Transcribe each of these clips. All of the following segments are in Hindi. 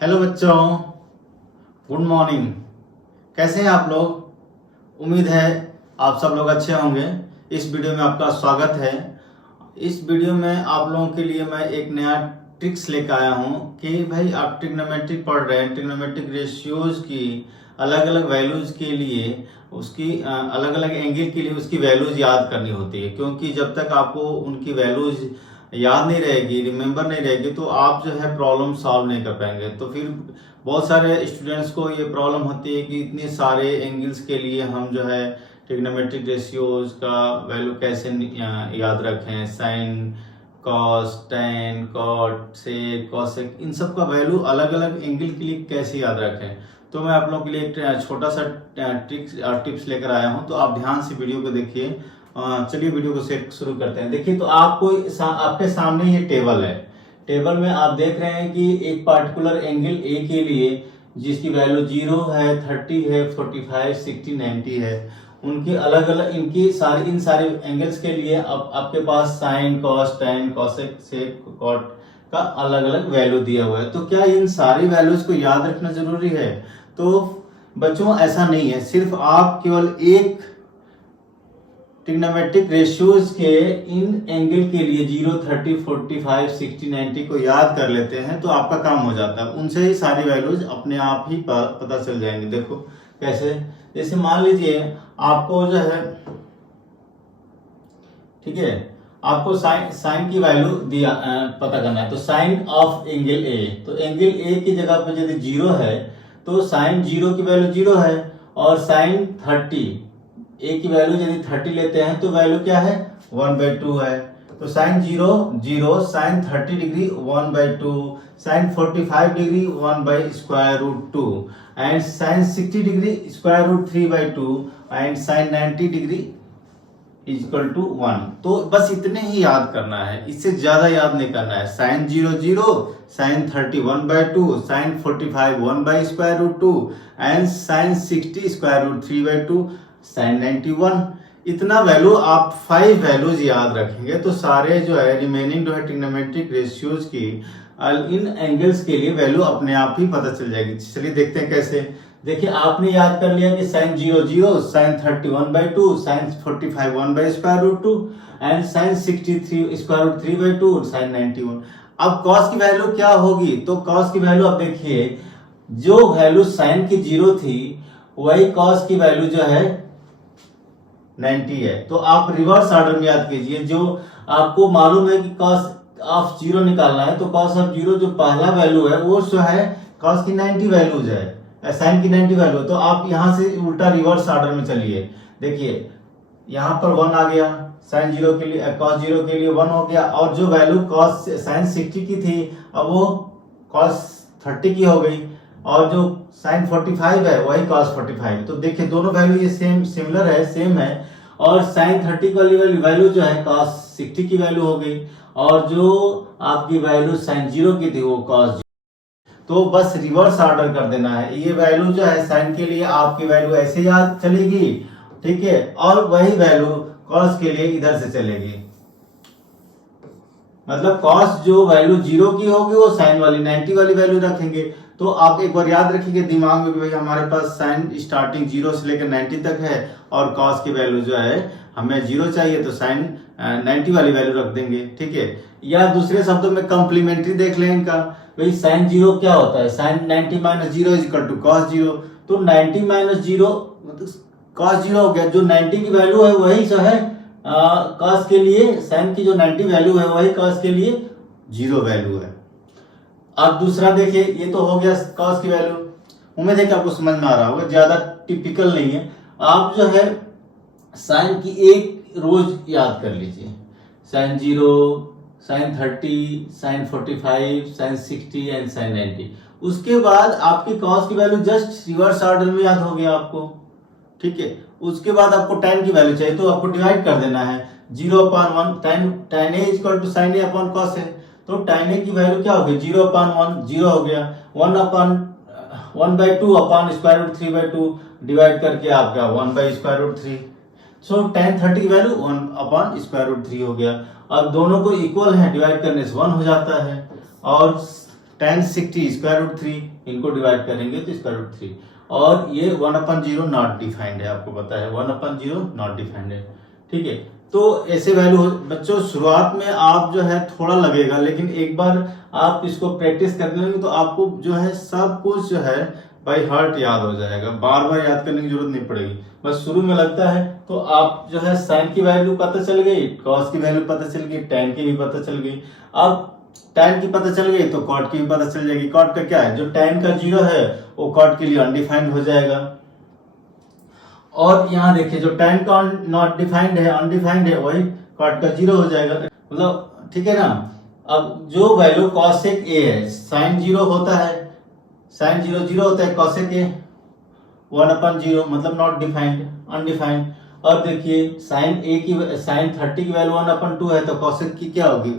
हेलो बच्चों, गुड मॉर्निंग। कैसे हैं आप लोग? उम्मीद है आप सब लोग अच्छे होंगे। इस वीडियो में आपका स्वागत है। इस वीडियो में आप लोगों के लिए मैं एक नया ट्रिक्स लेकर आया हूं कि भाई आप ट्रिग्नोमेट्रिक पढ़ रहे हैं, ट्रिग्नोमेट्रिक रेशियोज की अलग अलग वैल्यूज के लिए उसकी अलग अलग एंगल के लिए उसकी वैल्यूज याद करनी होती है, क्योंकि जब तक आपको उनकी वैल्यूज याद नहीं रहेगी, रिमेम्बर नहीं रहेगी, तो आप जो है प्रॉब्लम सॉल्व नहीं कर पाएंगे। तो फिर बहुत सारे स्टूडेंट्स को ये प्रॉब्लम होती है कि इतने सारे एंगल्स के लिए हम जो है ट्रिग्नोमेट्रिक रेशियोज का वैल्यू कैसे याद रखें। साइन, कॉस, टेन, कॉट, सेक, कॉसेक, इन सब का वैल्यू अलग अलग एंगल के लिए कैसे याद रखें। तो मैं आप लोगों के लिए एक छोटा सा टिप्स लेकर आया हूं, तो आप ध्यान से वीडियो को देखिए। चलिए वीडियो को सेट शुरू करते हैं। देखिए, तो आपको आपके सामने ये टेबल है। टेबल में आप देख रहे हैं कि एक पार्टिकुलर एंगल ए के लिए जिसकी वैल्यू 0 है, 30 है, 45, 60, 90 है, उनके अलग अलग इन सारे एंगल्स के लिए अब आपके पास साइन, कॉस, टेन, कॉसेक, सेक, कॉट का अलग अलग वैल्यू दिया हुआ है। तो क्या इन सारी वैल्यूज को याद रखना जरूरी है? तो बच्चों, ऐसा नहीं है। सिर्फ आप केवल एक ट्रिग्नोमेट्रिक रेशियोज के इन एंगल के लिए 0, 30, 45, 60, 90 को याद कर लेते हैं तो आपका काम हो जाता है। उनसे ही सारी वैल्यूज अपने आप ही पता चल जाएंगे। देखो कैसे, जैसे मान लीजिए आपको जो है, ठीक है, आपको साइन की वैल्यू दिया पता करना है। तो साइन ऑफ एंगल ए, तो एंगल ए की जगह पर यदि 0 है तो साइन 0 की वैल्यू 0 है, और साइन 30 ए की वैल्यू यदि 30 लेते हैं तो वैल्यू क्या है? 1/2 है। तो sine 0 0, sine 30 degree 1/2, sine 45 degree 1/√2, and sine 60 degree √3/2, and sine 90 degree equal to 1। तो बस इतने ही याद करना है, इससे ज्यादा याद नहीं करना है। Sine 0 0, sine 30 1/2, sine 45 1/√2, and sine 60 √3/2, sine 91। इतना वैल्यू आप 5 वैल्यूज याद रखेंगे तो सारे जो है रिमेनिंग जो है ट्रिग्नोमेट्रिक रेशियोज की इन एंगल्स के लिए वैल्यू अपने आप ही पता चल जाएगी। चलिए देखते हैं कैसे। देखिए, आपने याद कर लिया कि sine 0 0, sine 30 1/2, sine 45 1/√2, and sine 63 √3/2, sine 91। अब कॉस की वैल्यू क्या होगी? तो कॉस की वैल्यू अब देखिए, जो वैल्यू साइन की 0 थी वही कॉस की वैल्यू जो है 90 है। तो आप रिवर्स ऑर्डर में याद कीजिए। जो आपको मालूम है कि कॉस ऑफ 0 निकालना है, तो कॉस ऑफ 0 जो पहला वैल्यू है वो जो है कॉस की 90 वैल्यूज है, साइन की 90 वैल्यू। तो आप यहां से उल्टा रिवर्स ऑर्डर में चलिए। देखिए, यहां पर 1 आ गया, साइन 0 के लिए, कॉस 0 के लिए 1 हो गया, और जो वैल्यू कॉस साइन 60 की थी अब वो कॉस 30 की हो गई, और जो साइन 45 है वही कॉस 45। तो देखिए, दोनों वैल्यू ये सिमिलर है, सेम है, और साइन 30 वाली वैल्यू जो है कॉस 60 की वैल्यू हो गई, और जो आपकी वैल्यू साइन 0 की थी वो कॉस। तो बस रिवर्स ऑर्डर कर देना है। ये वैल्यू जो है साइन के लिए आपकी वैल्यू ऐसे याद चलेगी, ठीक है, और वही वैल्यू कॉस के लिए इधर से चलेगी। मतलब कॉस जो वैल्यू 0 की होगी वो साइन वाली 90 वाली वैल्यू रखेंगे। तो आप एक बार याद रखिए दिमाग में कि भाई हमारे पास साइन स्टार्टिंग 0 से लेकर 90 तक है, और कॉस की वैल्यू जो है हमें 0 चाहिए, तो साइन 90 वाली वैल्यू रख देंगे, ठीक है। या दूसरे शब्दों में कंप्लीमेंट्री देख लें इनका। भाई साइन 0 क्या होता है? Sine 90 - 0 is equal to cos 0। तो 90 - 0 मतलब कॉस 0 हो गया। जो 90 की वैल्यू है वही जो है कॉस के लिए, साइन की जो 90 वैल्यू है वही कॉस के लिए 0 वैल्यू है। अब दूसरा देखिए, ये तो हो गया कॉस की वैल्यू। उम्मीद है कि आपको समझ में आ रहा होगा, ज्यादा टिपिकल नहीं है। आप जो है साइन की एक रोज याद कर लीजिए। Sine 0, sine 30, sine 45, sine 60 and sine 90। उसके बाद आपकी कॉस की वैल्यू जस्ट रिवर्स ऑर्डर में याद हो गया आपको, ठीक है। उसके बाद आपको tan की वैल्यू चाहिए, तो आपको डिवाइड कर देना है 0/1। tan a equal to sine a upon cos है। तो tan a की वैल्यू क्या हो गई? 0/1, 0 हो गया। 1/2 अपॉन √3/2 डिवाइड करके आपका 1/√3। सो tan 30 की वैल्यू 1/√3 हो गया। अब दोनों को इक्वल है, डिवाइड करने से 1 हो जाता है। और tan 60 स्क्वायर रूट 3, इनको डिवाइड करेंगे तो स्क्वायर रूट 3, और ये 1/0 नॉट डिफाइंड है, आपको पता है 1/0 नॉट डिफाइंड है। ठीक है, तो ऐसे वैल्यू बच्चों शुरुआत में आप जो है थोड़ा लगेगा, लेकिन एक बार आप इसको प्रैक्टिस करने लगेंगे तो आपको जो है सब कुछ जो है बाय हार्ट याद हो जाएगा, बार बार याद करने की जरूरत नहीं पड़ेगी। बस शुरू में लगता है तो आप जो है साइन की वैल्यू पता चल गई, कॉस की वैल्यू पता चल गई, टैन की भी पता चल गई। अब टैन की पता चल गई तो कॉट की भी पता चल जाएगी। कॉट का क्या है, जो टैन का 0 है वो कॉट के लिए अनडिफाइंड हो जाएगा। और यहाँ देखिए जो टैन का नॉट डिफाइंड है, अनडिफाइंड है, वही कॉट का 0 हो जाएगा, मतलब ठीक है ना। अब जो वैल्यू कॉसेक ए है, साइन 0 होता है, साइन 0 होता है, कॉसेक ए 1/0 मतलब नॉट डिफाइंड, अनडिफाइंड। और देखिए साइन ए की साइन 30 की वैल्यू 1/2 है, तो कॉसेक की क्या होगी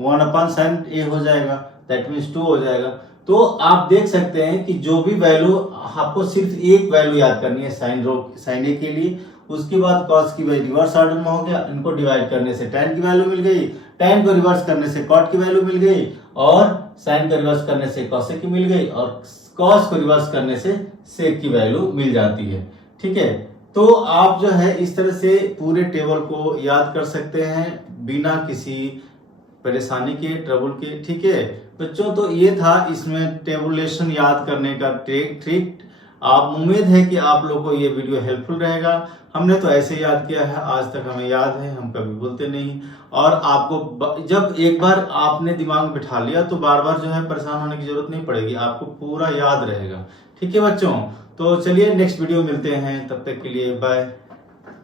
1/sin ए हो जाएगा, दैट मीन्स 2 हो जाएगा। तो आप देख सकते हैं कि जो भी वैल्यू आपको सिर्फ एक वैल्यू याद करनी है साइन ए के लिए, उसके बाद कॉस की वैल्यू रिवर्स ऑर्डर में हो गया, इनको डिवाइड करने से टैन की वैल्यू मिल गई, टैन को रिवर्स करने से कॉट की वैल्यू मिल गई, और साइन को रिवर्स करने से कॉसेक की मिल गई, और कॉस को रिवर्स करने से सेक की वैल्यू मिल जाती है। ठीक है, तो आप जो है इस तरह से पूरे टेबल को याद कर सकते हैं बिना किसी परेशानी के, ट्रबल के। ठीक है बच्चों, तो ये था इसमें टेबुलेशन याद करने का ट्रिक। आप उम्मीद है कि आप लोगों को ये वीडियो हेल्पफुल रहेगा। हमने तो ऐसे याद किया है, आज तक हमें याद है, हम कभी बोलते नहीं। और आपको जब एक बार आपने दिमाग में बिठा लिया तो बार बार जो है परेशान होने की जरूरत नहीं पड़ेगी, आपको पूरा याद रहेगा। ठीक है बच्चों, तो चलिए नेक्स्ट वीडियो मिलते हैं, तब तक के लिए बाय।